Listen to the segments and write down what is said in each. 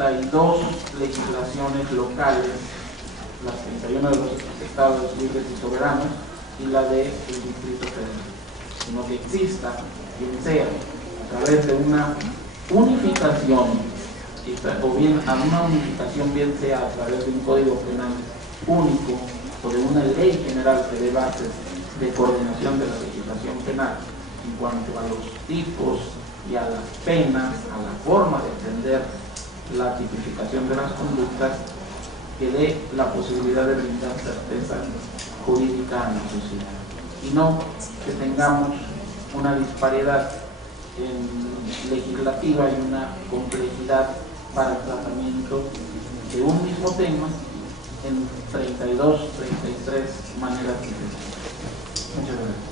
32 legislaciones locales, las 31 de los estados libres y soberanos y la del Distrito Federal, sino que exista, quien sea, a través de una unificación, o bien a una unificación, bien sea a través de un código penal único o de una ley general que dé bases de coordinación de la legislación penal en cuanto a los tipos y a las penas, a la forma de entender la tipificación de las conductas, que dé la posibilidad de brindar certeza jurídica a la sociedad, y no que tengamos una disparidad legislativa y una complejidad para el tratamiento de un mismo tema en 32, 33 maneras diferentes. Muchas gracias.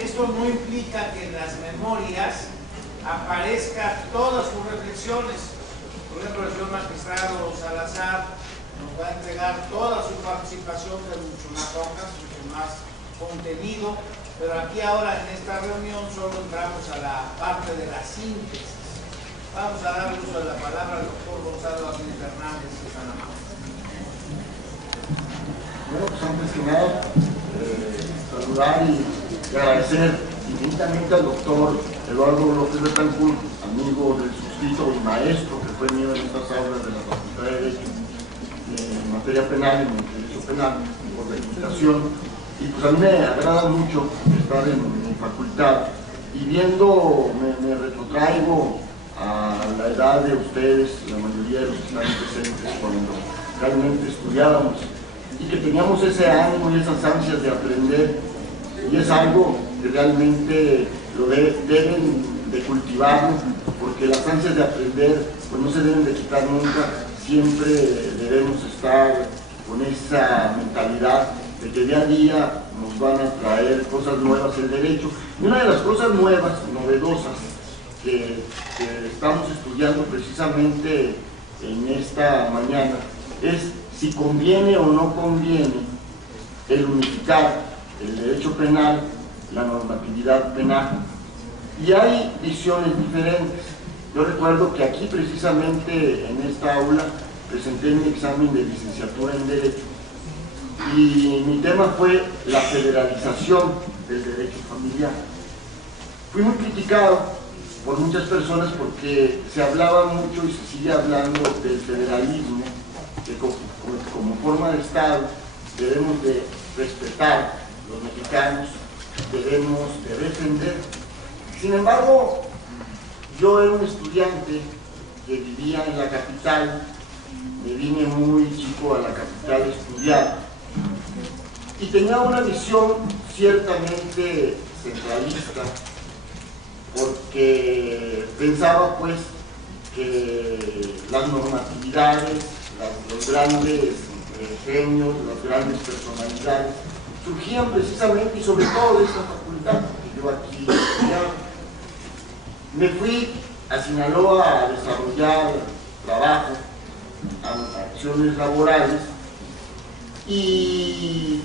Esto no implica que en las memorias aparezcan todas sus reflexiones. Por ejemplo, el señor magistrado Salazar nos va a entregar toda su participación de mucho más hojas, mucho más contenido, pero aquí ahora en esta reunión solo entramos a la parte de la síntesis. Vamos a dar uso de la palabra al doctor Gonzalo Abril Fernández de Sanamá. Bueno, pues antes que nada, saludar y agradecer infinitamente al doctor Eduardo López Betancourt, amigo del suscrito y maestro que fue mío en estas aulas de la Facultad de Derecho en materia penal, en derecho penal, por la invitación. Y pues a mí me agrada mucho estar en mi facultad y viendo, me retrotraigo a la edad de ustedes, la mayoría de los que están presentes, cuando realmente estudiábamos y que teníamos ese ánimo y esas ansias de aprender, y es algo que realmente deben de cultivarlo, porque las ansias de aprender pues no se deben de quitar nunca. Siempre debemos estar con esa mentalidad de que día a día nos van a traer cosas nuevas el derecho. Y una de las cosas nuevas, novedosas, que estamos estudiando precisamente en esta mañana es si conviene o no conviene el unificar el derecho penal, la normatividad penal. Y hay visiones diferentes. Yo recuerdo que aquí precisamente en esta aula presenté mi examen de licenciatura en Derecho y mi tema fue la federalización del derecho familiar. Fui muy criticado por muchas personas porque se hablaba mucho y se sigue hablando del federalismo, que como forma de Estado debemos de respetar los mexicanos, debemos de defender. Sin embargo, yo era un estudiante que vivía en la capital, me vine muy chico a la capital a estudiar y tenía una visión ciertamente centralista, porque pensaba pues que las normatividades, los grandes genios, las grandes personalidades surgían precisamente y sobre todo de esta facultad que yo aquí estudiaba. Me fui a Sinaloa a desarrollar trabajo, acciones laborales, y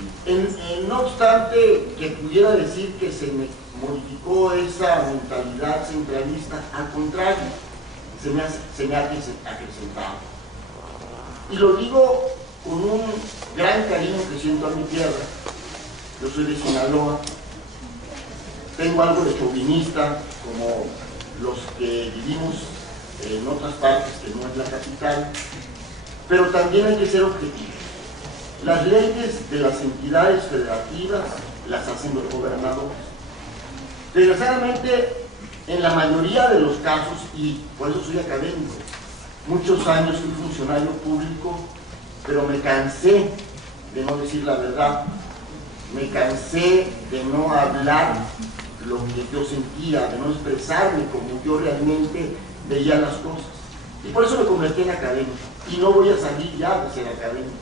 no obstante que pudiera decir que se me modificó esa mentalidad centralista, al contrario, se me ha acrecentado. Y lo digo con un gran cariño que siento a mi tierra. Yo soy de Sinaloa, tengo algo de chauvinista, como los que vivimos en otras partes que no es la capital, pero también hay que ser objetivos. Las leyes de las entidades federativas las hacen los gobernadores. Desgraciadamente, en la mayoría de los casos, y por eso soy académico, muchos años fui funcionario público, pero me cansé de no decir la verdad, me cansé de no hablar lo que yo sentía, de no expresarme como yo realmente veía las cosas. Y por eso me convertí en académico, y no voy a salir ya de ser académico.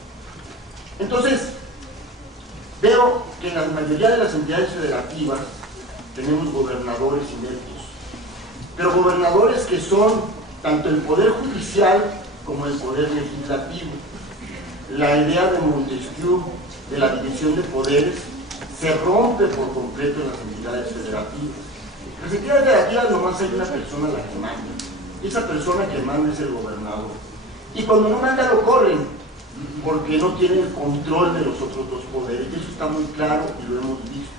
Entonces, veo que en la mayoría de las entidades federativas tenemos gobernadores ineptos, pero gobernadores que son tanto el poder judicial como el poder legislativo. La idea de Montesquieu de la división de poderes se rompe por completo en las entidades federativas. En las entidades federativas nomás hay una persona a la que manda, y esa persona que manda es el gobernador. Y cuando no manda lo corren, porque no tiene el control de los otros dos poderes, y eso está muy claro y lo hemos visto.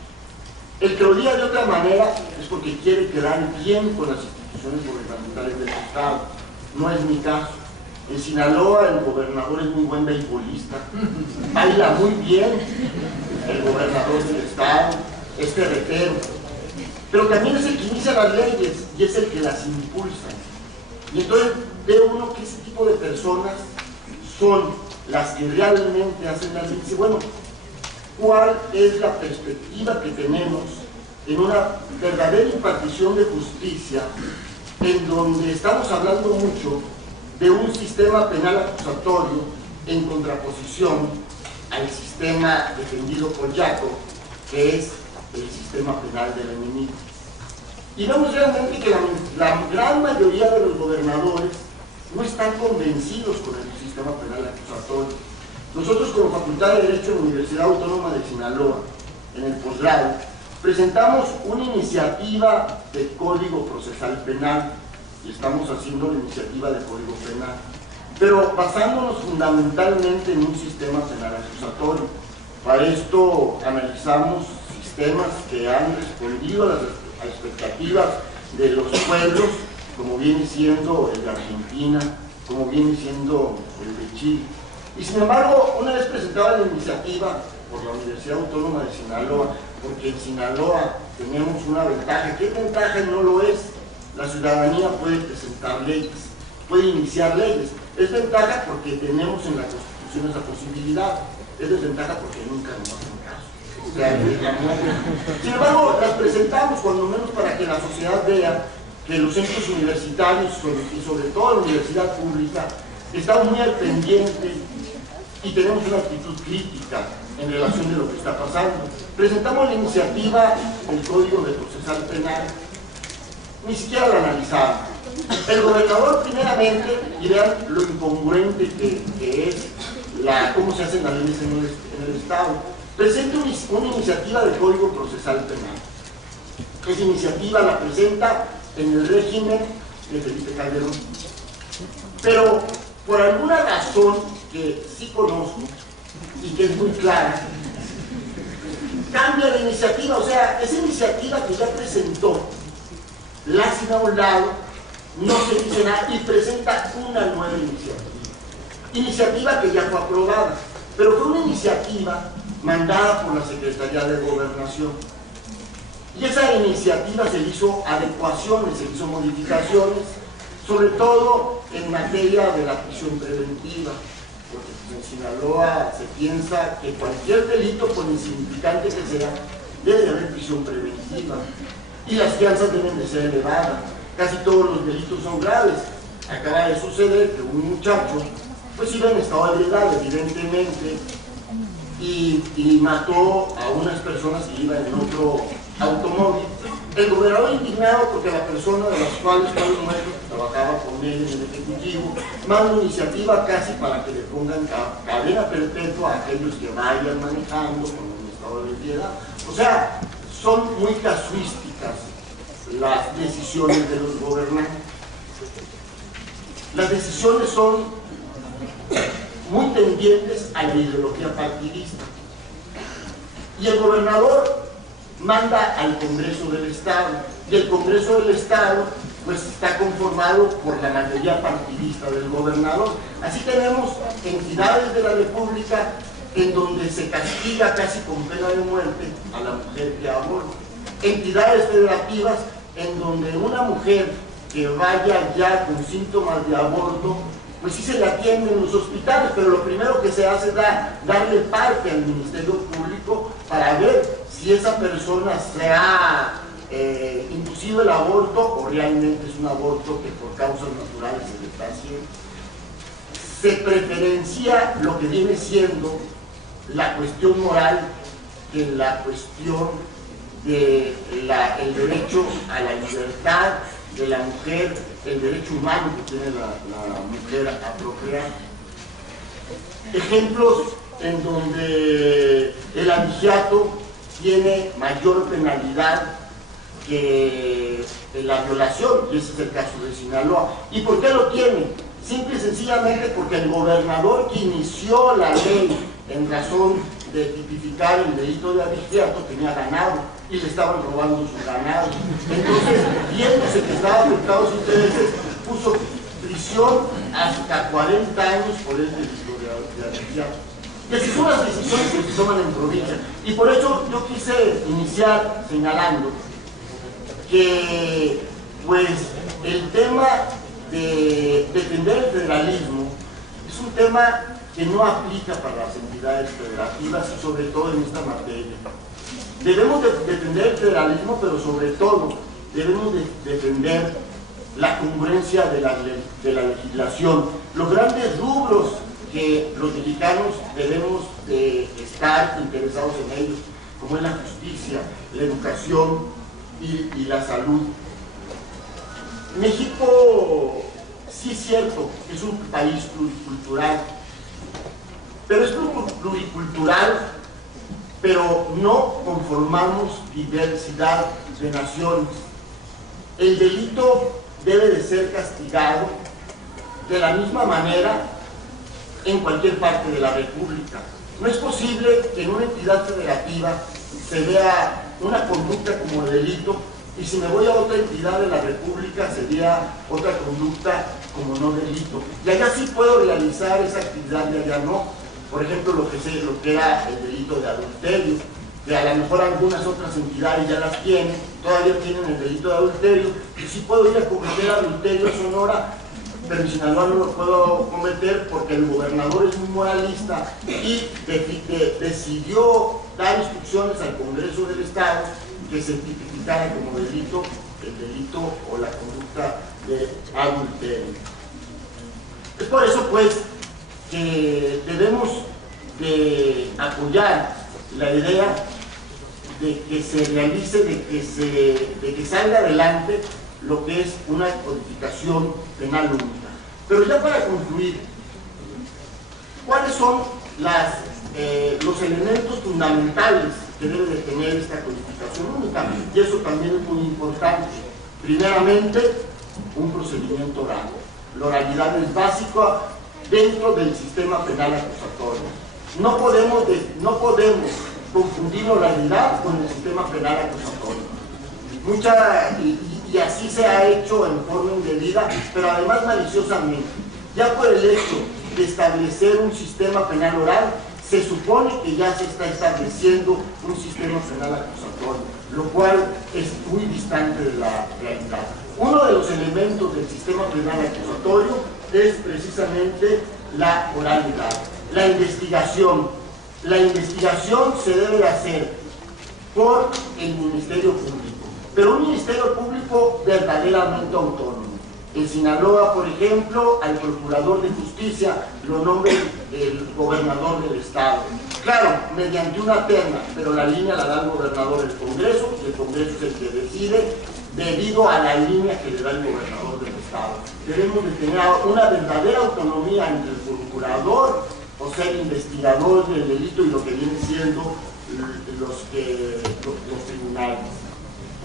El que lo diga de otra manera es porque quiere quedar bien con las instituciones gubernamentales del Estado. No es mi caso. En Sinaloa el gobernador es muy buen beisbolista, baila muy bien el gobernador del Estado, es ferretero, pero también es el que inicia las leyes y es el que las impulsa. Y entonces ve uno que ese tipo de personas son las que realmente hacen las leyes. Y bueno, ¿cuál es la perspectiva que tenemos en una verdadera impartición de justicia en donde estamos hablando mucho de un sistema penal acusatorio en contraposición al sistema defendido por Jacob, que es el sistema penal del enemigo? Y vemos realmente que la gran mayoría de los gobernadores no están convencidos con el sistema penal acusatorio. Nosotros como Facultad de Derecho en la Universidad Autónoma de Sinaloa, en el posgrado, presentamos una iniciativa de Código Procesal Penal, y estamos haciendo la iniciativa de Código Penal, pero basándonos fundamentalmente en un sistema penal acusatorio. Para esto analizamos sistemas que han respondido a las expectativas de los pueblos, como viene siendo el de Argentina, como viene siendo el de Chile. Y sin embargo, una vez presentada la iniciativa por la Universidad Autónoma de Sinaloa, porque en Sinaloa tenemos una ventaja, ¿qué ventaja no lo es? La ciudadanía puede presentar leyes, puede iniciar leyes. Es ventaja porque tenemos en la Constitución esa posibilidad, es desventaja porque nunca nos hacen caso. O sea, sin embargo, las presentamos cuando menos para que la sociedad vea que los centros universitarios y sobre todo la universidad pública están muy al pendiente y tenemos una actitud crítica en relación de lo que está pasando. Presentamos la iniciativa del Código de Procesal Penal, ni siquiera la analizaron. El gobernador primeramente, y vean lo incongruente que es cómo se hacen las leyes en el Estado, presenta una iniciativa de Código Procesal Penal. Esa iniciativa la presenta en el régimen de Felipe Calderón, pero por alguna razón que sí conozco y que es muy clara, cambia la iniciativa. O sea, esa iniciativa que ya presentó la hacen a un lado, no se dice nada y presenta una nueva iniciativa que ya fue aprobada, pero fue una iniciativa mandada por la Secretaría de Gobernación. Y esa iniciativa se hizo adecuaciones, se hizo modificaciones, sobre todo en materia de la prisión preventiva, porque en Sinaloa se piensa que cualquier delito, por insignificante que sea, debe de haber prisión preventiva y las fianzas deben de ser elevadas. Casi todos los delitos son graves. Acaba de suceder que un muchacho pues iba en estado de ebriedad, evidentemente, y mató a unas personas que iban en otro automóvil. El gobernador, indignado porque la persona de las cuales Pablo Nuestro, que trabajaba con él en el Ejecutivo, manda una iniciativa casi para que le pongan cadena perpetua a aquellos que vayan manejando con un estado de ebriedad. O sea, son muy casuísticas las decisiones de los gobernantes. Las decisiones son muy tendientes a la ideología partidista. Y el gobernador manda al Congreso del Estado, y el Congreso del Estado pues está conformado por la mayoría partidista del gobernador. Así tenemos entidades de la República en donde se castiga casi con pena de muerte a la mujer que aborta. Entidades federativas en donde una mujer que vaya ya con síntomas de aborto, pues sí se le atiende en los hospitales, pero lo primero que se hace es darle parte al Ministerio Público para ver si esa persona se ha inducido el aborto o realmente es un aborto que por causas naturales se le está haciendo. Se preferencia lo que viene siendo la cuestión moral que la cuestión del derecho a la libertad de la mujer, el derecho humano que tiene la mujer a procrear. Ejemplos en donde el abigeato tiene mayor penalidad que la violación, y ese es el caso de Sinaloa. ¿Y por qué lo tiene? Simple y sencillamente porque el gobernador que inició la ley en razón de tipificar el delito de abigeato tenía ganado y le estaban robando su ganado. Entonces, viéndose que estaba afectado sus intereses, puso prisión hasta 40 años por el delito de abigeato. Y así son las decisiones que se toman en provincia. Y por eso yo quise iniciar señalando que, pues, el tema de defender el federalismo es un tema que no aplica para las entidades federativas y sobre todo en esta materia. Debemos defender el federalismo, pero sobre todo debemos defender la congruencia de la legislación, los grandes rubros que los mexicanos debemos de estar interesados en ellos, como es la justicia, la educación y la salud. México, sí es cierto, es un país pluricultural, pero es pluricultural, pero no conformamos diversidad de naciones. El delito debe de ser castigado de la misma manera en cualquier parte de la República. No es posible que en una entidad federativa se vea una conducta como delito y si me voy a otra entidad de la República sería otra conducta como no delito. Y allá sí puedo realizar esa actividad y allá no. Por ejemplo, lo que era el delito de adulterio, que a lo mejor algunas otras entidades ya las tienen, todavía tienen el delito de adulterio, y sí puedo ir a cometer adulterio a Sonora, pero en Sinaloa no lo puedo cometer porque el gobernador es muy moralista y decidió dar instrucciones al Congreso del Estado que se tipificara como delito el delito o la conducta de adulterio. Es por eso, pues, que debemos de apoyar la idea de que se realice, de que salga adelante lo que es una codificación penal única. Pero ya para concluir, ¿cuáles son los elementos fundamentales que debe de tener esta codificación única? Y eso también es muy importante. Primeramente, un procedimiento oral. La oralidad es básica dentro del sistema penal acusatorio. No podemos confundir la oralidad con el sistema penal acusatorio. Y así se ha hecho en forma indebida, pero además maliciosamente. Ya por el hecho de establecer un sistema penal oral, se supone que ya se está estableciendo un sistema penal acusatorio, lo cual es muy distante de la realidad. Uno de los elementos del sistema penal acusatorio es precisamente la oralidad, la investigación. La investigación se debe hacer por el Ministerio Público, pero un Ministerio Público verdaderamente autónomo. En Sinaloa, por ejemplo, al Procurador de Justicia lo nombra el gobernador del Estado. Claro, mediante una terna, pero la línea la da el gobernador del Congreso, y el Congreso es el que decide debido a la línea que le da el gobernador del Estado. Debemos de tener una verdadera autonomía entre el procurador, o sea, el investigador del delito y lo que viene siendo los tribunales.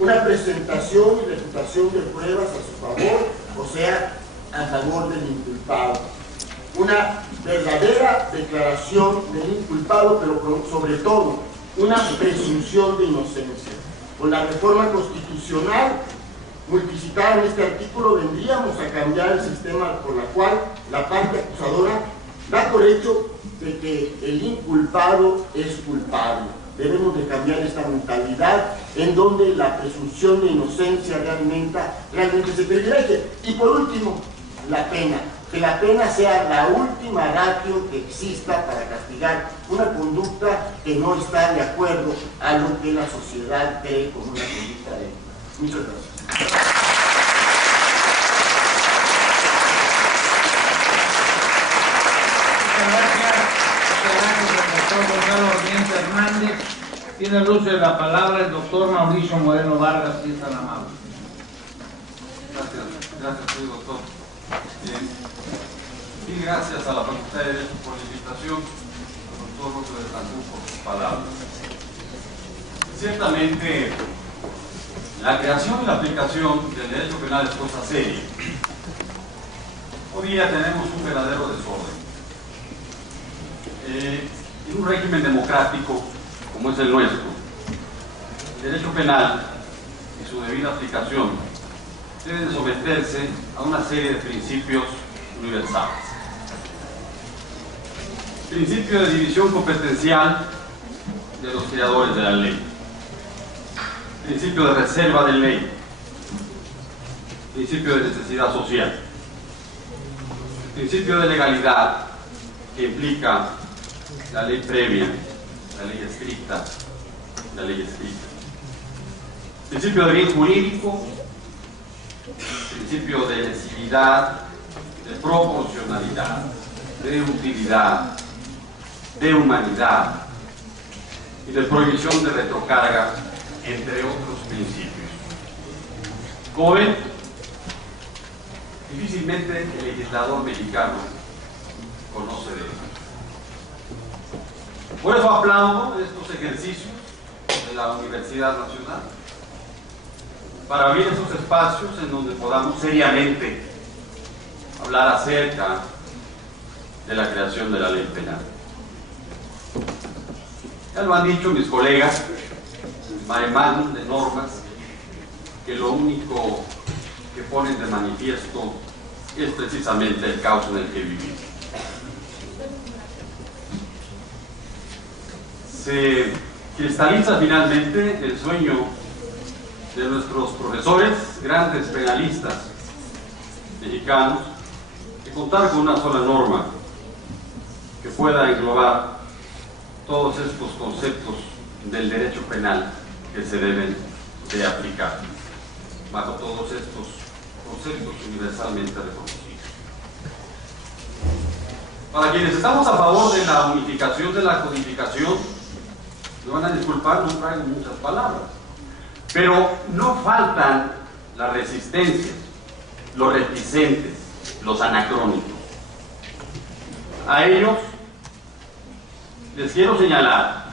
Una presentación y refutación de pruebas a su favor, o sea, a favor del inculpado. Una verdadera declaración del inculpado, pero sobre todo, una presunción de inocencia. Con la reforma constitucional multiplicada en este artículo, vendríamos a cambiar el sistema por la cual la parte acusadora da por hecho de que el inculpado es culpable. Debemos de cambiar esta mentalidad en donde la presunción de inocencia realmente se privilegie. Y por último, la pena. Que la pena sea la última ratio que exista para castigar una conducta que no está de acuerdo a lo que la sociedad cree como una conducta de ética. Muchas gracias. Hernández. Tiene el uso de la palabra el doctor Mauricio Moreno Vargas, si es tan amable. Gracias, señor doctor. Y gracias a la Facultad de Derecho por la invitación, doctor Roque Betancur, por sus palabras. Ciertamente, la creación y la aplicación del derecho penal es cosa seria. Hoy día tenemos un verdadero desorden. En un régimen democrático como es el nuestro, el derecho penal y su debida aplicación deben someterse a una serie de principios universales. Principio de división competencial de los creadores de la ley. Principio de reserva de ley. Principio de necesidad social. Principio de legalidad, que implica la ley previa, la ley estricta, la ley escrita. Principio de bien jurídico, principio de lesividad, de proporcionalidad, de utilidad, de humanidad y de prohibición de retrocarga, entre otros principios. Como ven, difícilmente el legislador mexicano conoce de esto. Por eso aplaudo estos ejercicios de la Universidad Nacional para abrir esos espacios en donde podamos seriamente hablar acerca de la creación de la ley penal. Ya lo han dicho mis colegas, maremágnum de normas, que lo único que ponen de manifiesto es precisamente el caos en el que vivimos. Se cristaliza finalmente el sueño de nuestros profesores, grandes penalistas mexicanos, de contar con una sola norma que pueda englobar todos estos conceptos del derecho penal que se deben de aplicar bajo todos estos conceptos universalmente reconocidos. Para quienes estamos a favor de la unificación de la codificación, me van a disculpar, no traigo muchas palabras, pero no faltan las resistencias, los reticentes, los anacrónicos. A ellos les quiero señalar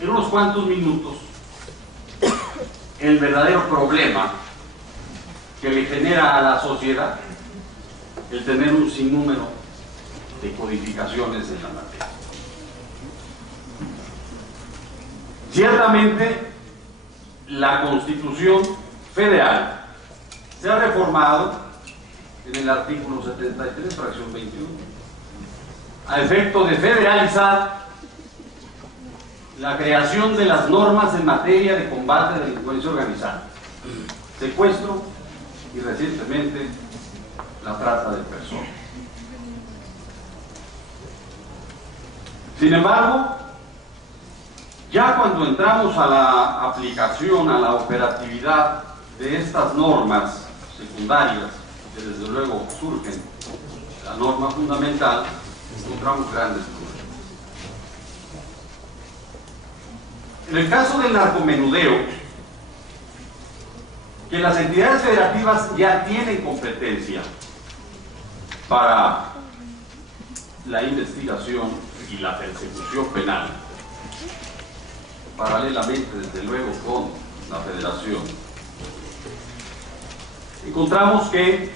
en unos cuantos minutos el verdadero problema que le genera a la sociedad el tener un sinnúmero de codificaciones en la materia. Ciertamente, la Constitución Federal se ha reformado en el artículo 73, fracción 21, a efecto de federalizar la creación de las normas en materia de combate a la delincuencia organizada, secuestro y recientemente la trata de personas. Sin embargo, ya cuando entramos a la aplicación, a la operatividad de estas normas secundarias, que desde luego surgen, la norma fundamental, encontramos grandes problemas. En el caso del narcomenudeo, que las entidades federativas ya tienen competencia para la investigación y la persecución penal, paralelamente desde luego con la federación, encontramos que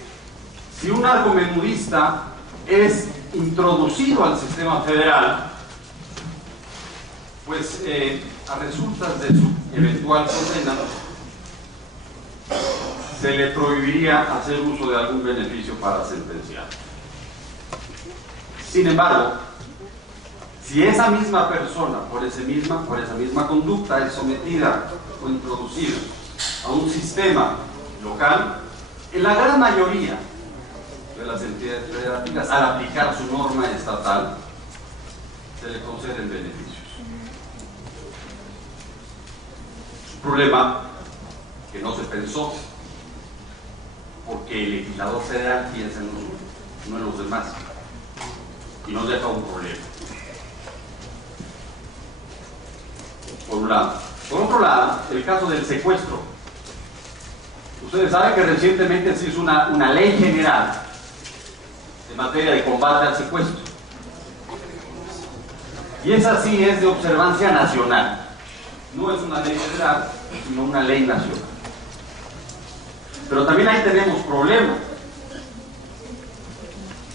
si un narcomenudista es introducido al sistema federal, pues a resultas de su eventual condena se le prohibiría hacer uso de algún beneficio para sentenciar. Sin embargo, si esa misma persona por esa misma conducta es sometida o introducida a un sistema local, en la gran mayoría de las entidades federativas, al aplicar su norma estatal, se le conceden beneficios. Un problema que no se pensó, porque el legislador federal piensa en nosotros, no en los demás, y nos deja un problema. Por un lado. Por otro lado, el caso del secuestro. Ustedes saben que recientemente se hizo una ley general en materia de combate al secuestro. Y esa sí es de observancia nacional. No es una ley federal, sino una ley nacional. Pero también ahí tenemos problemas.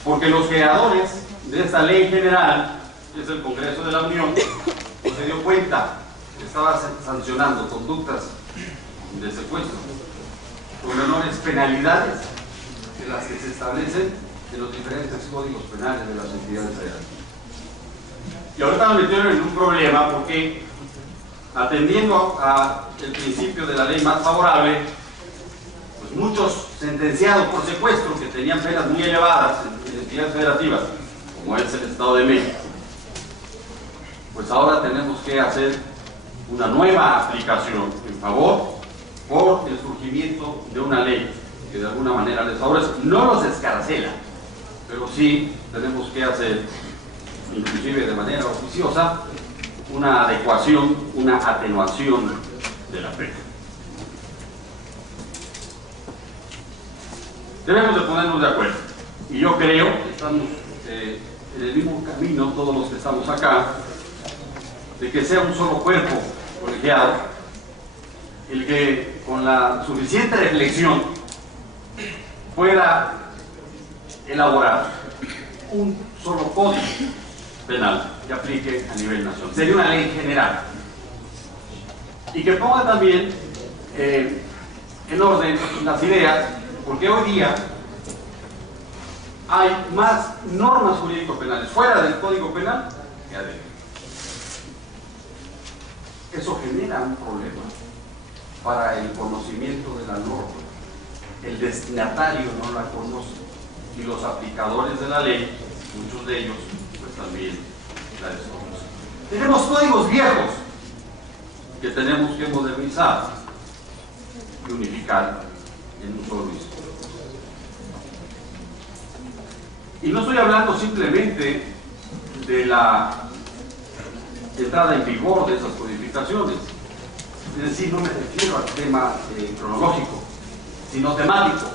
Porque los creadores de esta ley general, que es el Congreso de la Unión, se dio cuenta que estaba sancionando conductas de secuestro con menores penalidades que las que se establecen en los diferentes códigos penales de las entidades federales. Y ahorita nos metieron en un problema porque, atendiendo al principio de la ley más favorable, pues muchos sentenciados por secuestro que tenían penas muy elevadas en entidades federativas, como es el Estado de México, pues ahora tenemos que hacer una nueva aplicación en favor por el surgimiento de una ley que de alguna manera les favorece. No los escarcela, pero sí tenemos que hacer, inclusive de manera oficiosa, una adecuación, una atenuación de la pena. Debemos de ponernos de acuerdo, y yo creo que estamos en el mismo camino todos los que estamos acá, de que sea un solo cuerpo colegiado el que con la suficiente reflexión pueda elaborar un solo código penal que aplique a nivel nacional. Sería una ley general y que ponga también en orden las ideas, porque hoy día hay más normas jurídico-penales fuera del Código Penal que adentro. Eso genera un problema para el conocimiento de la norma. El destinatario no la conoce y los aplicadores de la ley, muchos de ellos, pues también la desconocen. Tenemos códigos viejos que tenemos que modernizar y unificar en un solo instrumento. Y no estoy hablando simplemente de la entrada en vigor de esas codificaciones, es decir, no me refiero al tema cronológico, sino temático.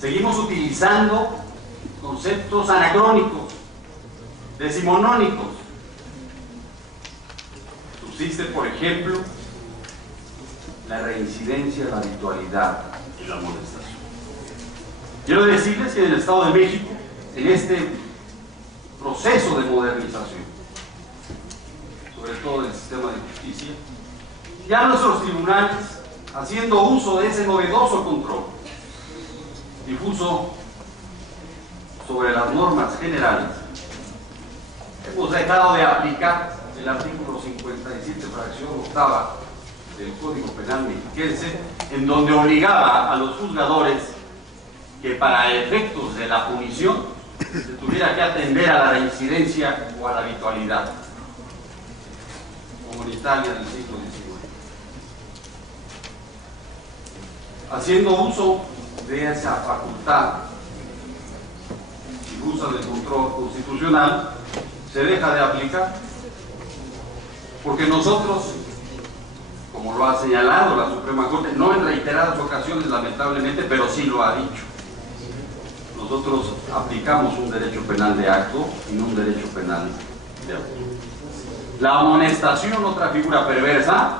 Seguimos utilizando conceptos anacrónicos, decimonónicos. Subsiste, por ejemplo, la reincidencia, la habitualidad y la molestación. Quiero decirles que en el Estado de México, en este proceso de modernización, sobre todo del sistema de justicia, ya nuestros tribunales, haciendo uso de ese novedoso control difuso sobre las normas generales, hemos dejado de aplicar el artículo 57, fracción octava del Código Penal mexiquense, en donde obligaba a los juzgadores que para efectos de la punición se tuviera que atender a la reincidencia o a la habitualidad comunitaria del siglo XIX. Haciendo uso de esa facultad difusa del control constitucional, se deja de aplicar, porque nosotros, como lo ha señalado la Suprema Corte, no en reiteradas ocasiones lamentablemente, pero sí lo ha dicho, nosotros aplicamos un derecho penal de acto y no un derecho penal de autor. La amonestación, otra figura perversa,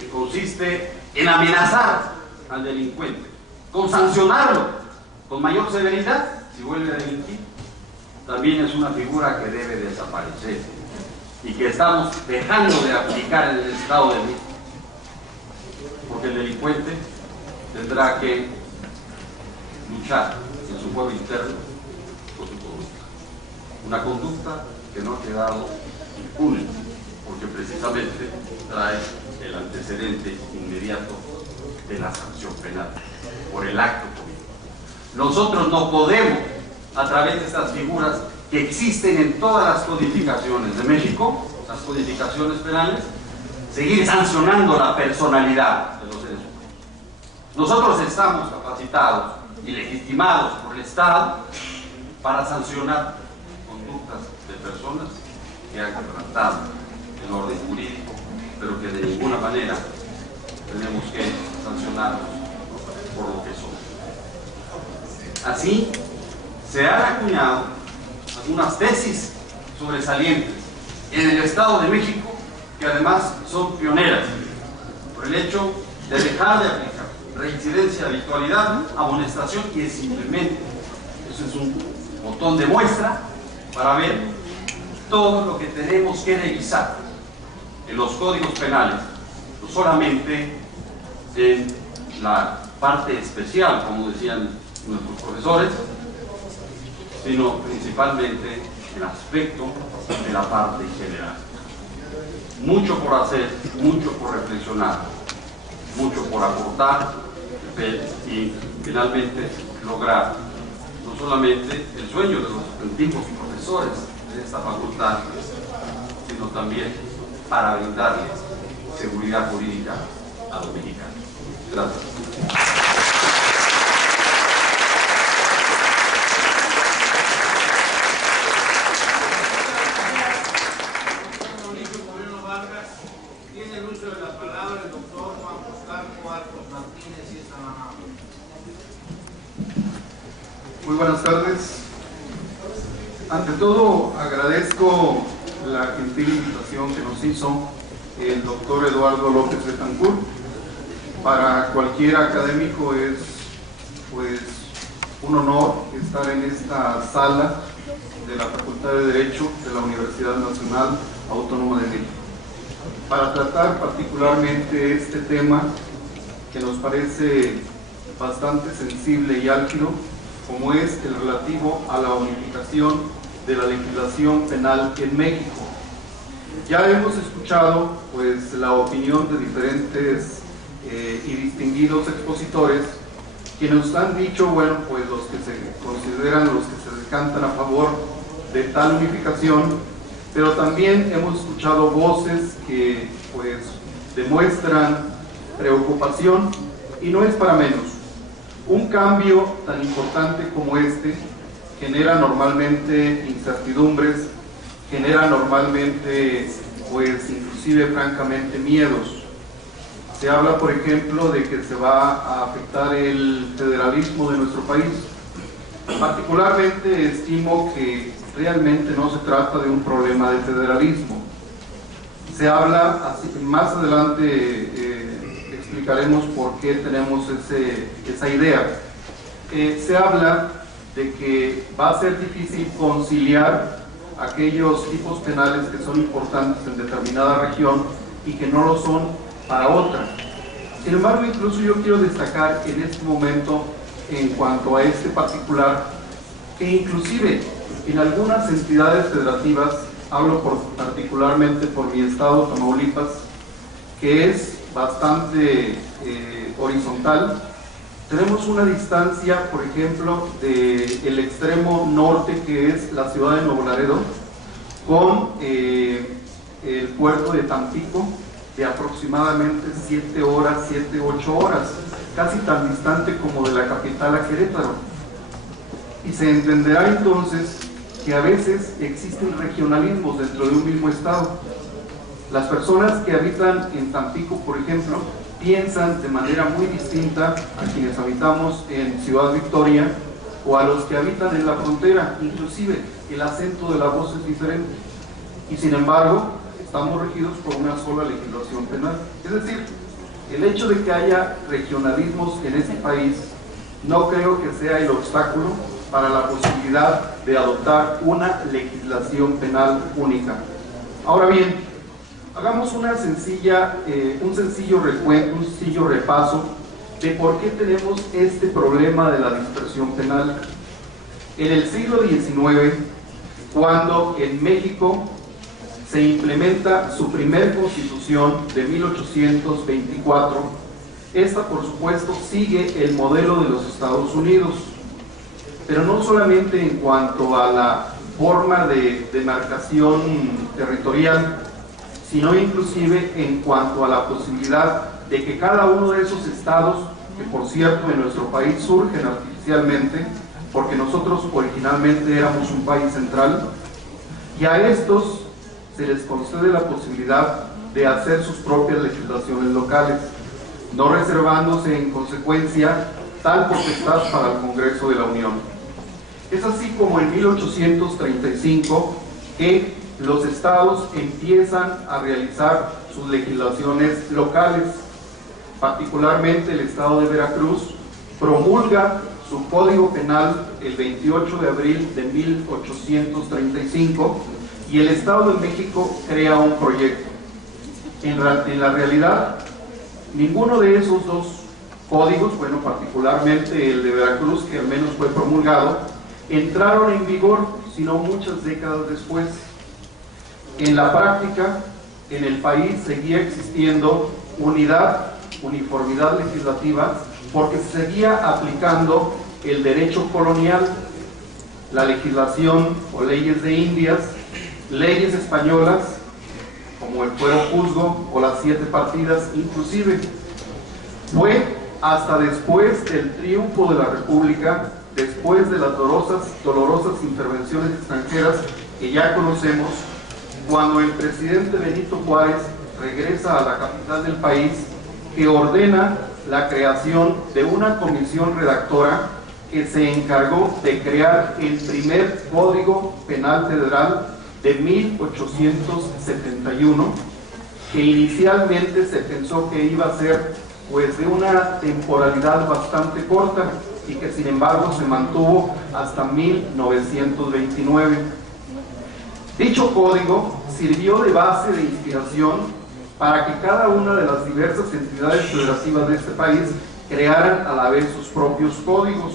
que consiste en amenazar al delincuente, con sancionarlo con mayor severidad si vuelve a delinquir, también es una figura que debe desaparecer y que estamos dejando de aplicar en el Estado de México, porque el delincuente tendrá que luchar en su fuero interno por su conducta, una conducta que no ha quedado impune, porque precisamente trae el antecedente inmediato de la sanción penal por el acto cometido. Nosotros no podemos, a través de estas figuras que existen en todas las codificaciones de México, las codificaciones penales, seguir sancionando la personalidad de los seres humanos. Nosotros estamos capacitados y legitimados por el Estado para sancionar conductas de personas que han quebrantado el orden jurídico, pero que de ninguna manera tenemos que sancionarlos por lo que son. Así, se han acuñado algunas tesis sobresalientes en el Estado de México, que además son pioneras por el hecho de dejar de aplicar reincidencia, habitualidad, amonestación y simplemente. Eso es un botón de muestra para ver todo lo que tenemos que revisar en los códigos penales, no solamente en la parte especial, como decían nuestros profesores, sino principalmente el aspecto de la parte general. Mucho por hacer, mucho por reflexionar, mucho por aportar y finalmente lograr no solamente el sueño de los antiguos profesores de esta facultad, sino también para brindarles seguridad jurídica a los mexicanos. Gracias. Tiene el uso de la palabra el doctor Juan Poscarpo Arcos Martínez y esta mamá. Muy buenas tardes. Ante todo, agradezco la gentil invitación que nos hizo el doctor Eduardo López Betancourt. Para cualquier académico es pues un honor estar en esta sala de la Facultad de Derecho de la Universidad Nacional Autónoma de México, para tratar particularmente este tema que nos parece bastante sensible y álgido, como es el relativo a la unificación de la legislación penal en México. Ya hemos escuchado pues la opinión de diferentes y distinguidos expositores que nos han dicho, bueno, pues los que se consideran, los que se decantan a favor de tal unificación, pero también hemos escuchado voces que pues demuestran preocupación, y no es para menos. Un cambio tan importante como este genera normalmente incertidumbres, genera normalmente pues inclusive francamente miedos. Se habla, por ejemplo, de que se va a afectar el federalismo de nuestro país. Particularmente estimo que realmente no se trata de un problema de federalismo. Se habla, así, más adelante explicaremos por qué tenemos esa idea. Se habla de que va a ser difícil conciliar aquellos tipos penales que son importantes en determinada región y que no lo son para otra. Sin embargo, incluso yo quiero destacar en este momento, en cuanto a este particular, que inclusive en algunas entidades federativas, hablo particularmente por mi estado, Tamaulipas, que es bastante horizontal, tenemos una distancia, por ejemplo, del extremo norte, que es la ciudad de Nuevo Laredo, con el puerto de Tampico, de aproximadamente 7 horas, 8 horas, casi tan distante como de la capital a Querétaro. Y se entenderá entonces que a veces existen regionalismos dentro de un mismo estado. Las personas que habitan en Tampico, por ejemplo, piensan de manera muy distinta a quienes habitamos en Ciudad Victoria o a los que habitan en la frontera. Inclusive el acento de la voz es diferente, y sin embargo estamos regidos por una sola legislación penal. Es decir, el hecho de que haya regionalismos en este país no creo que sea el obstáculo para la posibilidad de adoptar una legislación penal única. Ahora bien, hagamos un sencillo recuento, un sencillo repaso de por qué tenemos este problema de la dispersión penal. En el siglo XIX, cuando en México se implementa su primer constitución de 1824, esta por supuesto sigue el modelo de los Estados Unidos, pero no solamente en cuanto a la forma de demarcación territorial, sino inclusive en cuanto a la posibilidad de que cada uno de esos estados, que por cierto en nuestro país surgen artificialmente, porque nosotros originalmente éramos un país central, y a estos se les concede la posibilidad de hacer sus propias legislaciones locales. no reservándose en consecuencia tal potestad para el Congreso de la Unión. Es así como en 1835 que los estados empiezan a realizar sus legislaciones locales. Particularmente el estado de Veracruz promulga su Código Penal el 28 de abril de 1835 y el Estado de México crea un proyecto. En la realidad, ninguno de esos dos códigos, bueno, particularmente el de Veracruz, que al menos fue promulgado, entraron en vigor, sino muchas décadas después. En la práctica, en el país seguía existiendo uniformidad legislativa, porque se seguía aplicando el derecho colonial, la legislación o leyes de Indias, leyes españolas, como el fuero juzgo o las 7 partidas inclusive. Fue hasta después del triunfo de la República, después de las dolorosas intervenciones extranjeras que ya conocemos, cuando el presidente Benito Juárez regresa a la capital del país, que ordena la creación de una comisión redactora que se encargó de crear el primer Código Penal Federal de 1871, que inicialmente se pensó que iba a ser pues de una temporalidad bastante corta y que sin embargo se mantuvo hasta 1929. Dicho código sirvió de base de inspiración para que cada una de las diversas entidades federativas de este país crearan a la vez sus propios códigos.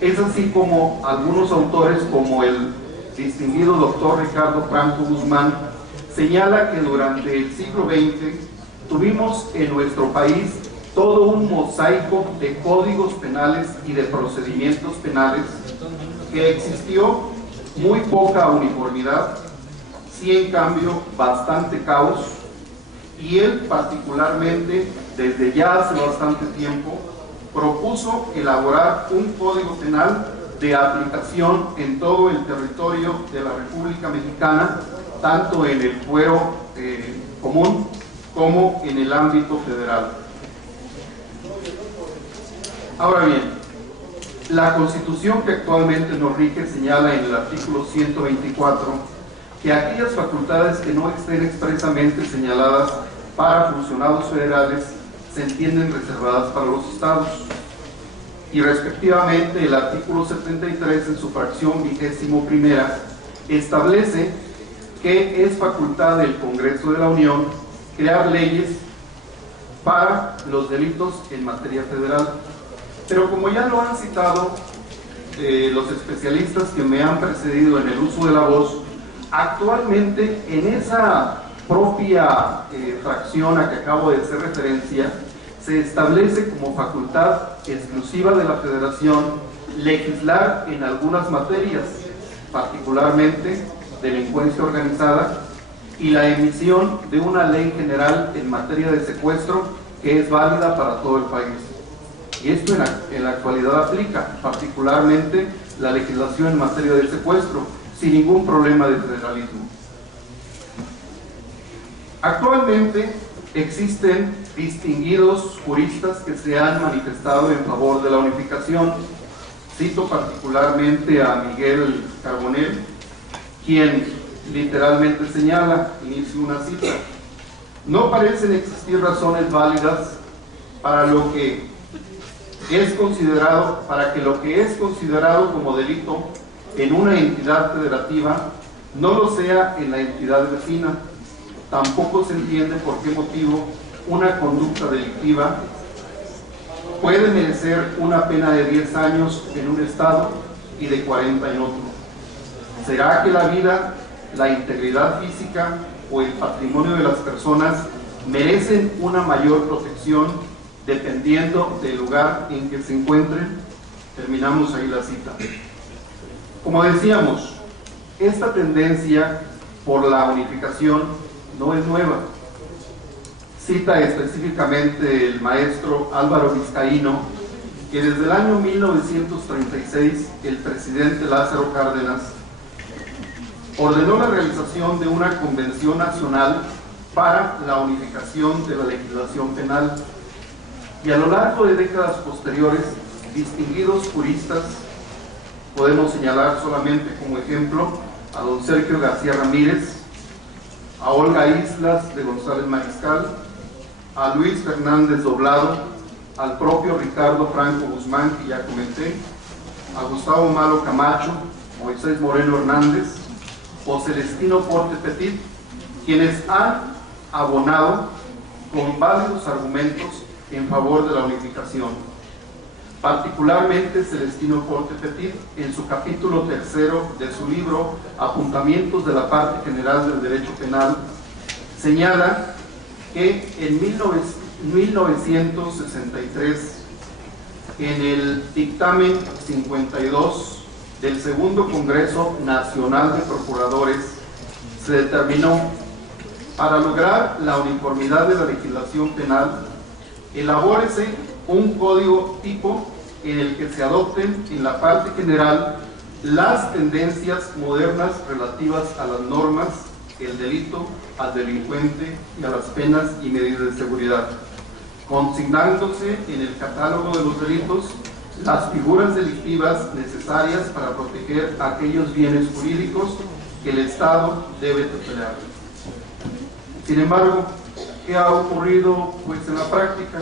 Es así como algunos autores, como el distinguido doctor Ricardo Franco Guzmán, señala que durante el siglo XX tuvimos en nuestro país todo un mosaico de códigos penales y de procedimientos penales, que existió muy poca uniformidad, sí en cambio bastante caos, y él particularmente, desde ya hace bastante tiempo, propuso elaborar un código penal de aplicación en todo el territorio de la República Mexicana, tanto en el fuero común como en el ámbito federal. Ahora bien, la Constitución que actualmente nos rige señala en el artículo 124 que aquellas facultades que no estén expresamente señaladas para funcionarios federales se entienden reservadas para los estados. Y respectivamente el artículo 73 en su fracción 21ª establece que es facultad del Congreso de la Unión crear leyes para los delitos en materia federal. Pero como ya lo han citado los especialistas que me han precedido en el uso de la voz, actualmente en esa propia fracción a que acabo de hacer referencia, se establece como facultad exclusiva de la Federación legislar en algunas materias, particularmente delincuencia organizada, y la emisión de una ley general en materia de secuestro que es válida para todo el país. Y esto en la actualidad aplica, particularmente la legislación en materia de secuestro, sin ningún problema de federalismo. Actualmente existen distinguidos juristas que se han manifestado en favor de la unificación. Cito particularmente a Miguel Carbonell, quien literalmente señala, inicio una cita: no parecen existir razones válidas para que lo que es considerado como delito en una entidad federativa no lo sea en la entidad vecina. Tampoco se entiende por qué motivo una conducta delictiva puede merecer una pena de 10 años en un estado y de 40 en otro. ¿Será que la vida, la integridad física o el patrimonio de las personas merecen una mayor protección dependiendo del lugar en que se encuentren? Terminamos ahí la cita. Como decíamos, esta tendencia por la unificación no es nueva. Cita específicamente el maestro Álvaro Vizcaíno que desde el año 1936 el presidente Lázaro Cárdenas ordenó la realización de una convención nacional para la unificación de la legislación penal, Y a lo largo de décadas posteriores, distinguidos juristas, podemos señalar solamente como ejemplo a don Sergio García Ramírez, a Olga Islas de González Mariscal, a Luis Fernández Doblado, al propio Ricardo Franco Guzmán, que ya comenté, a Gustavo Malo Camacho, Moisés Moreno Hernández o Celestino Porte Petit, quienes han abonado con válidos argumentos en favor de la unificación. Particularmente Celestino Porte Petit, en su capítulo 3 de su libro Apuntamientos de la Parte General del Derecho Penal, señala que en 1963, en el dictamen 52 del Segundo Congreso Nacional de Procuradores, se determinó: para lograr la uniformidad de la legislación penal, elabórese un código tipo en el que se adopten en la parte general las tendencias modernas relativas a las normas, el delito, al delincuente y a las penas y medidas de seguridad, consignándose en el catálogo de los delitos las figuras delictivas necesarias para proteger aquellos bienes jurídicos que el Estado debe tutelar. Sin embargo, ¿qué ha ocurrido pues en la práctica?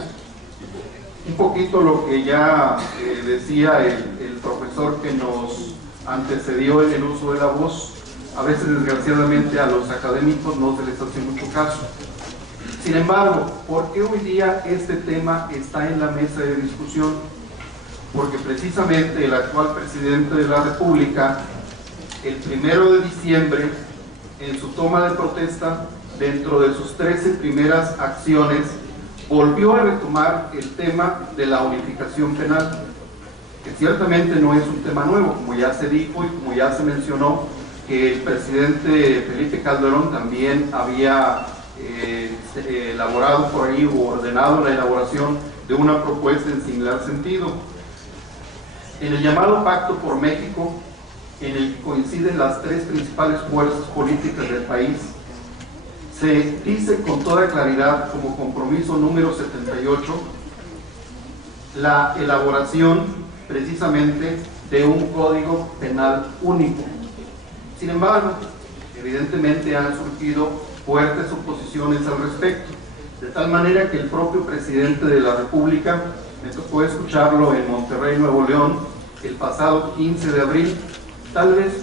Un poquito lo que ya decía el profesor que nos antecedió en el uso de la voz. A veces, desgraciadamente, a los académicos no se les hace mucho caso. Sin embargo, ¿por qué hoy día este tema está en la mesa de discusión? Porque precisamente el actual presidente de la República, el 1 de diciembre, en su toma de protesta, dentro de sus 13 primeras acciones, volvió a retomar el tema de la unificación penal, que ciertamente no es un tema nuevo, como ya se dijo y como ya se mencionó, que el presidente Felipe Calderón también había elaborado por ahí o ordenado la elaboración de una propuesta en similar sentido. En el llamado Pacto por México, en el que coinciden las tres principales fuerzas políticas del país, se dice con toda claridad, como compromiso número 78, la elaboración precisamente de un código penal único. Sin embargo, evidentemente han surgido fuertes oposiciones al respecto, de tal manera que el propio presidente de la República, me tocó escucharlo en Monterrey, Nuevo León, el pasado 15 de abril, tal vez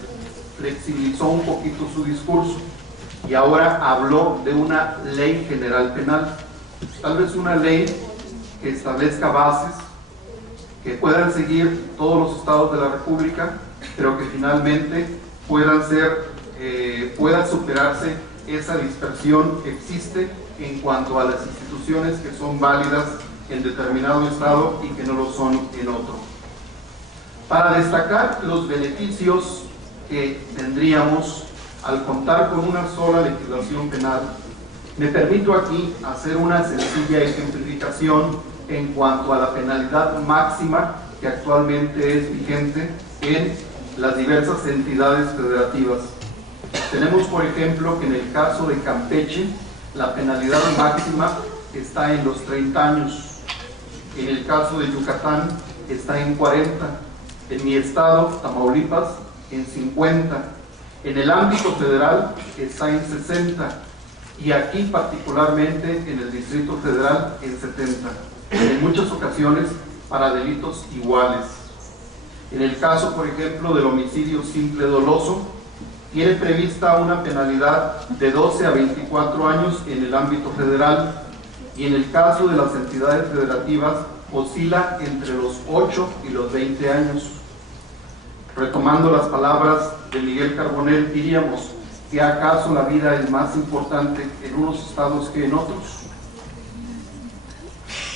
flexibilizó un poquito su discurso y ahora habló de una ley general penal, tal vez una ley que establezca bases que puedan seguir todos los estados de la República, pero que finalmente pueda superarse esa dispersión que existe en cuanto a las instituciones que son válidas en determinado estado y que no lo son en otro. Para destacar los beneficios que tendríamos al contar con una sola legislación penal, me permito aquí hacer una sencilla ejemplificación en cuanto a la penalidad máxima que actualmente es vigente en las diversas entidades federativas. Tenemos, por ejemplo, que en el caso de Campeche, la penalidad máxima está en los 30 años. En el caso de Yucatán está en 40. En mi estado, Tamaulipas, en 50. En el ámbito federal está en 60. Y aquí, particularmente, en el Distrito Federal, en 70. En muchas ocasiones para delitos iguales. En el caso, por ejemplo, del homicidio simple doloso, tiene prevista una penalidad de 12 a 24 años en el ámbito federal, y en el caso de las entidades federativas oscila entre los 8 y los 20 años. Retomando las palabras de Miguel Carbonell, diríamos que acaso la vida es más importante en unos estados que en otros.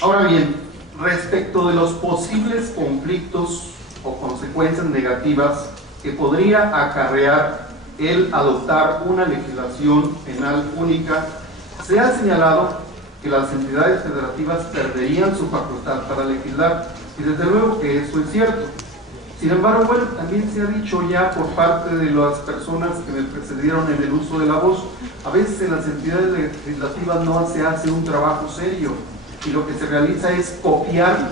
Ahora bien, respecto de los posibles conflictos o consecuencias negativas que podría acarrear el adoptar una legislación penal única, se ha señalado que las entidades federativas perderían su facultad para legislar, y desde luego que eso es cierto. Sin embargo, bueno, también se ha dicho ya por parte de las personas que me precedieron en el uso de la voz, a veces en las entidades legislativas no se hace un trabajo serio. y lo que se realiza es copiar,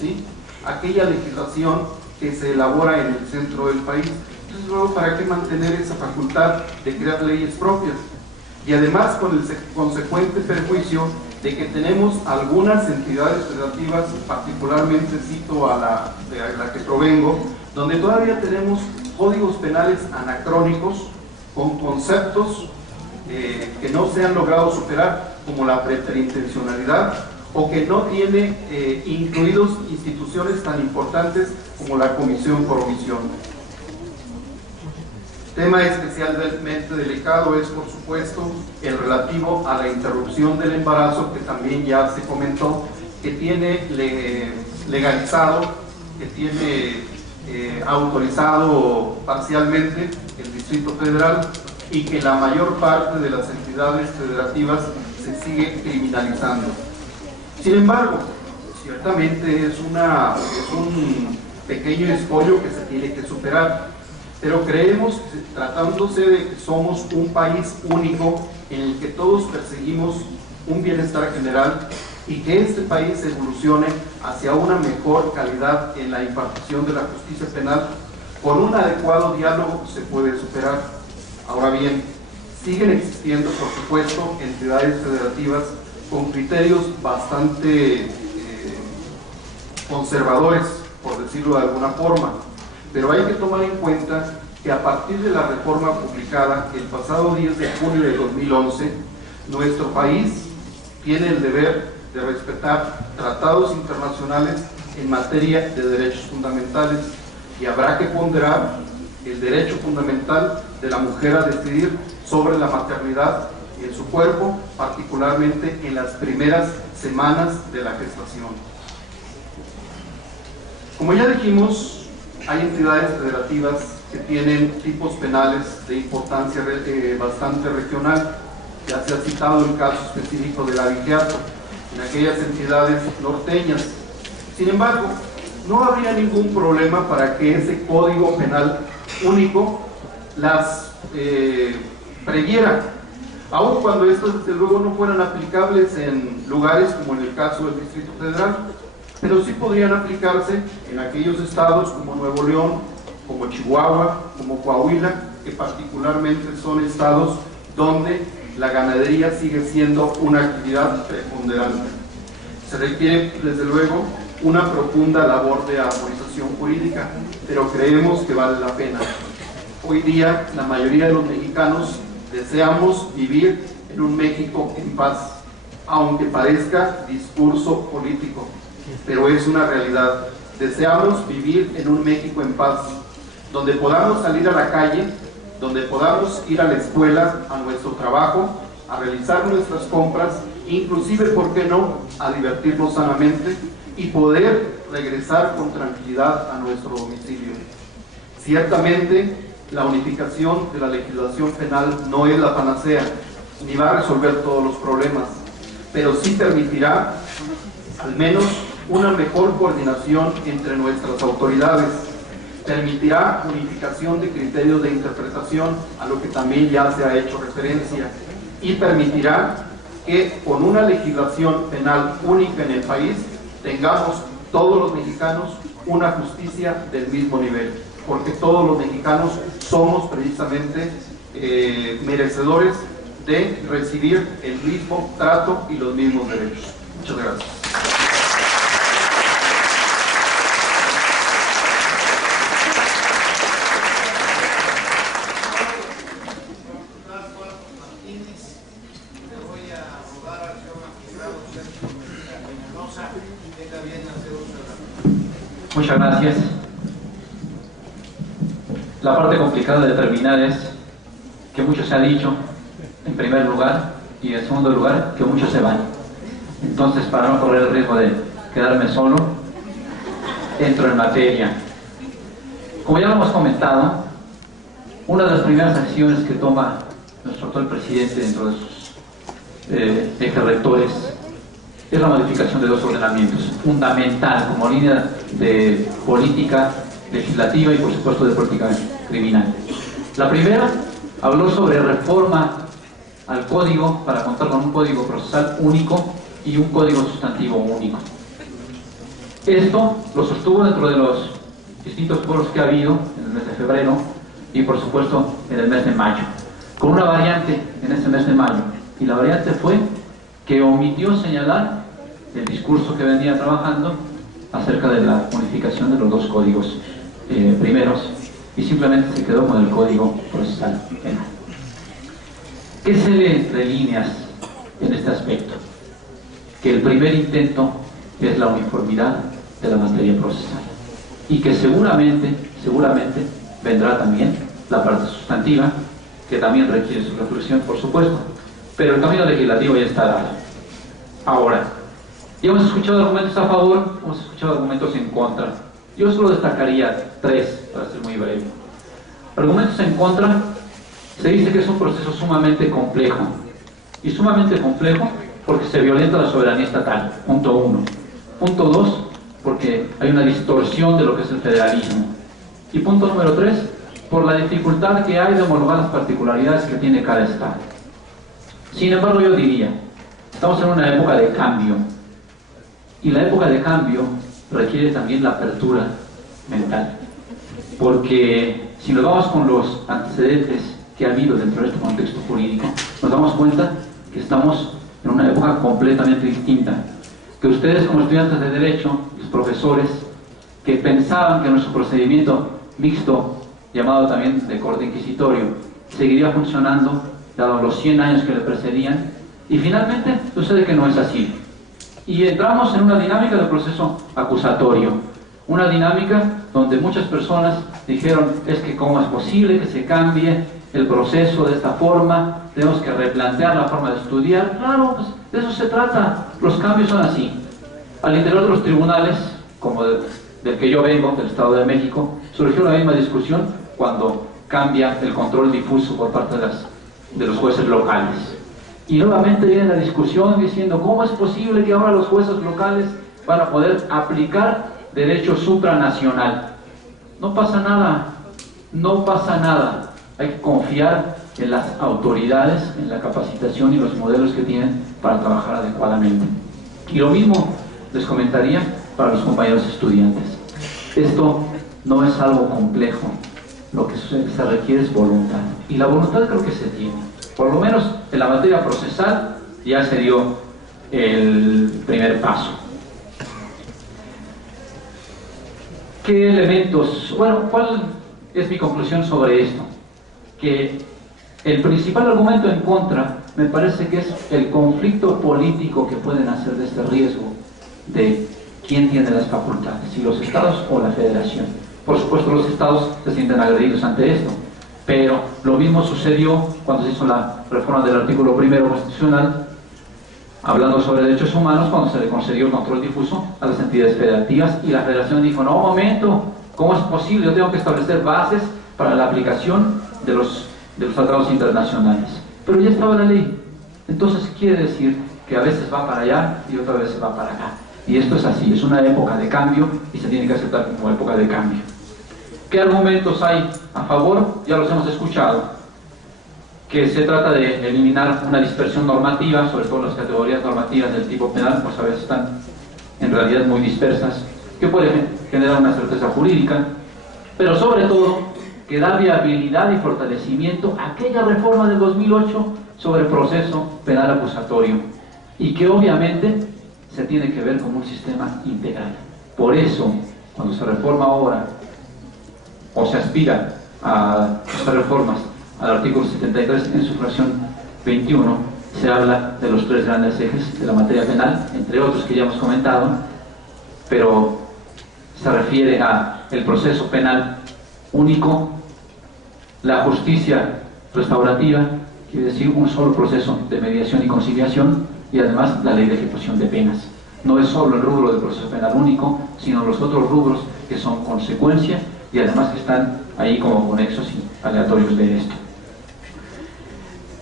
¿sí?, aquella legislación que se elabora en el centro del país. Entonces, luego, ¿para qué mantener esa facultad de crear leyes propias? Y además con el consecuente perjuicio de que tenemos algunas entidades federativas, particularmente cito a la que provengo, donde todavía tenemos códigos penales anacrónicos con conceptos que no se han logrado superar, como la preterintencionalidad, o que no tiene incluidos instituciones tan importantes como la comisión por omisión. Tema especialmente delicado es, por supuesto, el relativo a la interrupción del embarazo, que también ya se comentó, que tiene legalizado, que tiene autorizado parcialmente el Distrito Federal, y que la mayor parte de las entidades federativas se sigue criminalizando. Sin embargo, ciertamente es un pequeño escollo que se tiene que superar. Pero creemos que, tratándose de que somos un país único en el que todos perseguimos un bienestar general y que este país evolucione hacia una mejor calidad en la impartición de la justicia penal, con un adecuado diálogo se puede superar. Ahora bien, siguen existiendo, por supuesto, entidades federativas con criterios bastante conservadores, por decirlo de alguna forma. Pero hay que tomar en cuenta que a partir de la reforma publicada el pasado 10 de junio de 2011, nuestro país tiene el deber de respetar tratados internacionales en materia de derechos fundamentales, y habrá que ponderar el derecho fundamental de la mujer a decidir sobre la maternidad en su cuerpo, particularmente en las primeras semanas de la gestación. Como ya dijimos, hay entidades federativas que tienen tipos penales de importancia bastante regional. Ya se ha citado el caso específico del abigeato en aquellas entidades norteñas. Sin embargo, no habría ningún problema para que ese código penal único las previera, aun cuando estos desde luego no fueran aplicables en lugares como en el caso del Distrito Federal, pero sí podrían aplicarse en aquellos estados como Nuevo León, como Chihuahua, como Coahuila, que particularmente son estados donde la ganadería sigue siendo una actividad preponderante. Se requiere, desde luego, una profunda labor de armonización jurídica, pero creemos que vale la pena. Hoy día, la mayoría de los mexicanos deseamos vivir en un México en paz, aunque parezca discurso político, pero es una realidad. Deseamos vivir en un México en paz, donde podamos salir a la calle, donde podamos ir a la escuela, a nuestro trabajo, a realizar nuestras compras, inclusive, ¿por qué no?, a divertirnos sanamente y poder regresar con tranquilidad a nuestro domicilio. Ciertamente, la unificación de la legislación penal no es la panacea, ni va a resolver todos los problemas, pero sí permitirá, al menos, una mejor coordinación entre nuestras autoridades, permitirá unificación de criterios de interpretación, a lo que también ya se ha hecho referencia, y permitirá que con una legislación penal única en el país tengamos todos los mexicanos una justicia del mismo nivel, porque todos los mexicanos somos precisamente merecedores de recibir el mismo trato y los mismos derechos. Muchas gracias. Muchas gracias. La parte complicada de determinar es que mucho se ha dicho, en primer lugar, y en segundo lugar, que muchos se van. Entonces, para no correr el riesgo de quedarme solo, entro en materia. Como ya lo hemos comentado, una de las primeras acciones que toma nuestro actual presidente dentro de sus ejes rectores es la modificación de dos ordenamientos, fundamental como línea de política legislativa y por supuesto de política criminal. La primera habló sobre reforma al código para contar con un código procesal único y un código sustantivo único. Esto lo sostuvo dentro de los distintos foros que ha habido en el mes de febrero y por supuesto en el mes de mayo, con una variante en ese mes de mayo, y la variante fue que omitió señalar el discurso que venía trabajando acerca de la unificación de los dos códigos primeros, y simplemente se quedó con el Código Procesal Penal. ¿Qué se lee entre líneas en este aspecto? Que el primer intento es la uniformidad de la materia procesal, y que seguramente vendrá también la parte sustantiva, que también requiere su reflexión, por supuesto, pero el camino legislativo ya está dado. Ahora, ya hemos escuchado argumentos a favor, hemos escuchado argumentos en contra. Yo solo destacaría tres, para ser muy breve. Argumentos en contra: se dice que es un proceso sumamente complejo, y sumamente complejo porque se violenta la soberanía estatal, punto uno. Punto dos, porque hay una distorsión de lo que es el federalismo. Y punto número tres, por la dificultad que hay de homologar las particularidades que tiene cada estado. Sin embargo, yo diría, estamos en una época de cambio, y la época de cambio requiere también la apertura mental, porque si nos vamos con los antecedentes que ha habido dentro de este contexto jurídico, nos damos cuenta que estamos en una época completamente distinta, que ustedes como estudiantes de Derecho, los profesores, que pensaban que nuestro procedimiento mixto, llamado también de corte inquisitorio, seguiría funcionando dado los 100 años que le precedían, y finalmente sucede que no es así. Y entramos en una dinámica de proceso acusatorio, una dinámica donde muchas personas dijeron: es que cómo es posible que se cambie el proceso de esta forma, tenemos que replantear la forma de estudiar. Claro, pues de eso se trata, los cambios son así. Al interior de los tribunales, como del que yo vengo, del Estado de México, surgió la misma discusión cuando cambia el control difuso por parte de los jueces locales. Y nuevamente viene la discusión diciendo: ¿cómo es posible que ahora los jueces locales van a poder aplicar derecho supranacional? No pasa nada, no pasa nada. Hay que confiar en las autoridades, en la capacitación y los modelos que tienen para trabajar adecuadamente. Y lo mismo les comentaría para los compañeros estudiantes. Esto no es algo complejo, lo que se requiere es voluntad. Y la voluntad creo que se tiene. Por lo menos en la materia procesal ya se dio el primer paso. ¿Qué elementos? Bueno, ¿cuál es mi conclusión sobre esto? Que el principal argumento en contra me parece que es el conflicto político que pueden hacer de este riesgo de quién tiene las facultades, si los estados o la federación. Por supuesto, los estados se sienten agredidos ante esto, pero lo mismo sucedió cuando se hizo la reforma del artículo 1 constitucional, hablando sobre derechos humanos, cuando se le concedió el control difuso a las entidades federativas, y la federación dijo: no, momento, ¿cómo es posible? Yo tengo que establecer bases para la aplicación de los tratados internacionales. Pero ya estaba la ley. Entonces quiere decir que a veces va para allá y otra vez va para acá. Y esto es así, es una época de cambio y se tiene que aceptar como época de cambio. ¿Qué argumentos hay a favor? Ya los hemos escuchado. Que se trata de eliminar una dispersión normativa, sobre todo las categorías normativas del tipo penal, pues a veces están en realidad muy dispersas, que pueden generar una certeza jurídica, pero sobre todo que da viabilidad y fortalecimiento a aquella reforma del 2008 sobre proceso penal acusatorio, y que obviamente se tiene que ver como un sistema integral. Por eso, cuando se reforma ahora, o se aspira a estas reformas al artículo 73 en su fracción 21, se habla de los tres grandes ejes de la materia penal, entre otros que ya hemos comentado, pero se refiere a el proceso penal único, la justicia restaurativa, quiere decir un solo proceso de mediación y conciliación, y además la ley de ejecución de penas. No es solo el rubro del proceso penal único, sino los otros rubros que son consecuencia y además que están ahí como conexos y aleatorios de esto.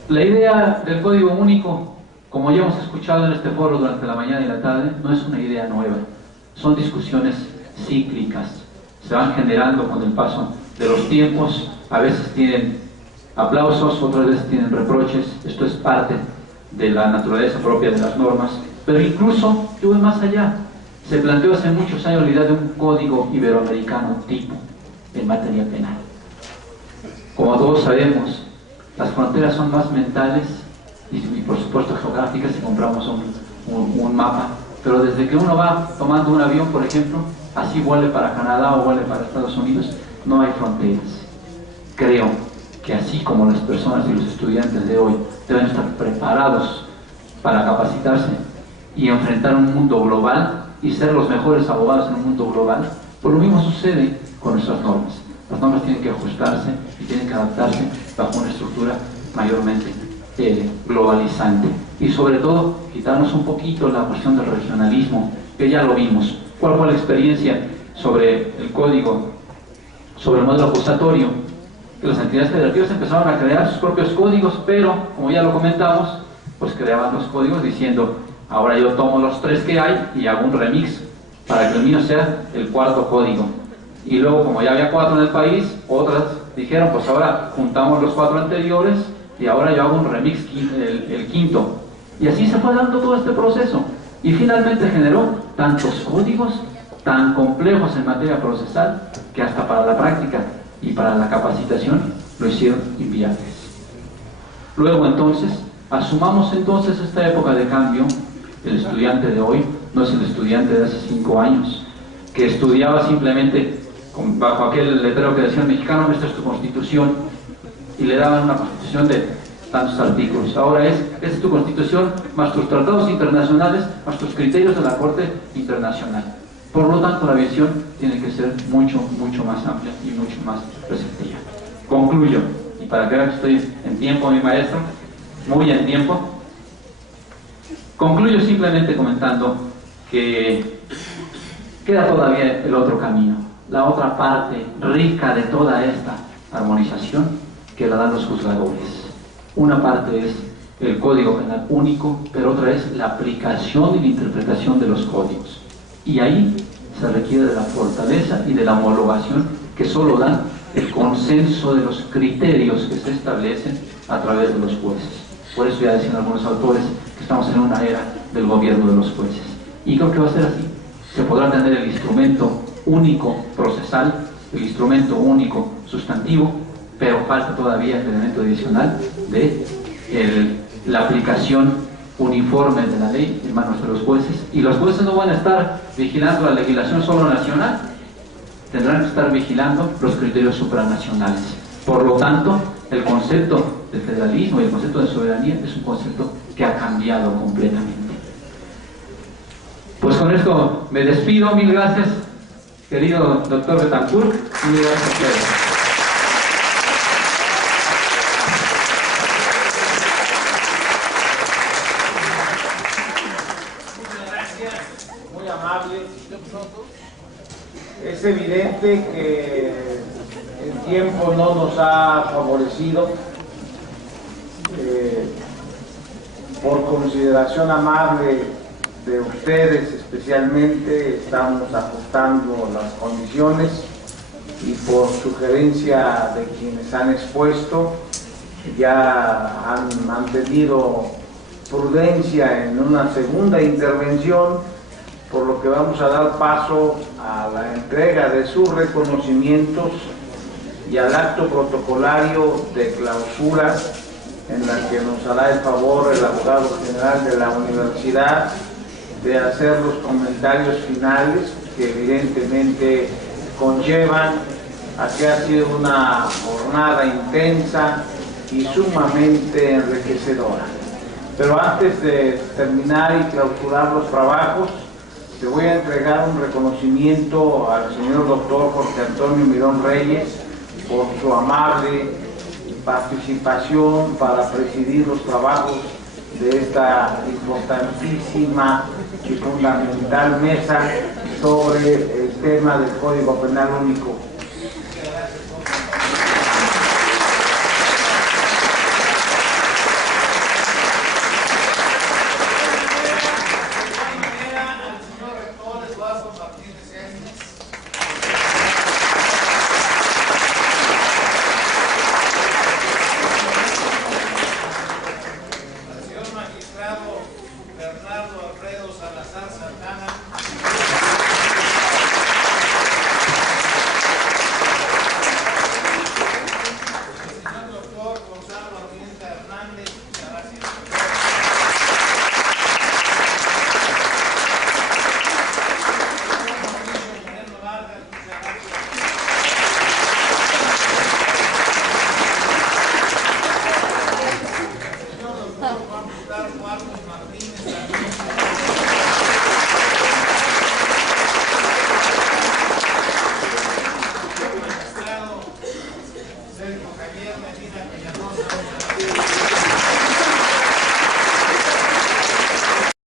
La idea del código único, como ya hemos escuchado en este foro durante la mañana y la tarde, no es una idea nueva. Son discusiones cíclicas, se van generando con el paso de los tiempos, a veces tienen aplausos, otras veces tienen reproches. Esto es parte de la naturaleza propia de las normas, Pero incluso yo voy más allá. Se planteó hace muchos años la idea de un código iberoamericano tipo en materia penal. Como todos sabemos, las fronteras son más mentales y por supuesto geográficas si compramos un mapa, pero desde que uno va tomando un avión, por ejemplo, así vuele para Canadá o vuele para Estados Unidos, no hay fronteras. Creo que así como las personas y los estudiantes de hoy deben estar preparados para capacitarse y enfrentar un mundo global y ser los mejores abogados en un mundo global, pues lo mismo sucede con nuestras normas. Las normas tienen que ajustarse y tienen que adaptarse bajo una estructura mayormente globalizante. Y sobre todo, quitarnos un poquito la cuestión del regionalismo, que ya lo vimos. ¿Cuál fue la experiencia sobre el código, sobre el modelo acusatorio? Que las entidades federativas empezaron a crear sus propios códigos, pero, como ya lo comentamos, pues creaban los códigos diciendo: ahora yo tomo los 3 que hay y hago un remix para que el mío sea el 4º código. Y luego, como ya había 4 en el país, otras dijeron: pues ahora juntamos los 4 anteriores y ahora yo hago un remix, el 5º. Y así se fue dando todo este proceso. Y finalmente generó tantos códigos tan complejos en materia procesal que hasta para la práctica y para la capacitación lo hicieron inviables. Luego entonces, asumamos entonces esta época de cambio. El estudiante de hoy no es el estudiante de hace 5 años, que estudiaba simplemente bajo aquel letrero que decía: mexicano, esta es tu constitución, y le daban una constitución de tantos artículos. Ahora esta es tu constitución, más tus tratados internacionales, más tus criterios de la Corte Internacional. Por lo tanto, la visión tiene que ser mucho más amplia y mucho más receptiva. Concluyo, y para que vean que estoy en tiempo, mi maestro, muy en tiempo. Concluyo simplemente comentando que queda todavía el otro camino, la otra parte rica de toda esta armonización que la dan los juzgadores. Una parte es el Código Penal único, pero otra es la aplicación y la interpretación de los códigos. Y ahí se requiere de la fortaleza y de la homologación que solo dan el consenso de los criterios que se establecen a través de los jueces. Por eso ya decían algunos autores que estamos en una era del gobierno de los jueces. Y creo que va a ser así. Se podrá tener el instrumento único procesal, el instrumento único sustantivo, pero falta todavía el elemento adicional de la aplicación uniforme de la ley en manos de los jueces. Y los jueces no van a estar vigilando la legislación solo nacional, tendrán que estar vigilando los criterios supranacionales. Por lo tanto, el concepto de federalismo y el concepto de soberanía es un concepto que ha cambiado completamente. Pues con esto me despido. Mil gracias, querido doctor Betancourt, y mil gracias a ustedes. Es evidente que el tiempo no nos ha favorecido. Por consideración amable de ustedes especialmente, estamos ajustando las condiciones, y por sugerencia de quienes han expuesto, ya han mantenido prudencia en una segunda intervención, por lo que vamos a dar paso a la entrega de sus reconocimientos y al acto protocolario de clausura, en la que nos hará el favor el abogado general de la universidad de hacer los comentarios finales, que evidentemente conllevan a que ha sido una jornada intensa y sumamente enriquecedora. Pero antes de terminar y clausurar los trabajos, le voy a entregar un reconocimiento al señor doctor Jorge Antonio Mirón Reyes por su amable participación para presidir los trabajos de esta importantísima y fundamental mesa sobre el tema del Código Penal Único.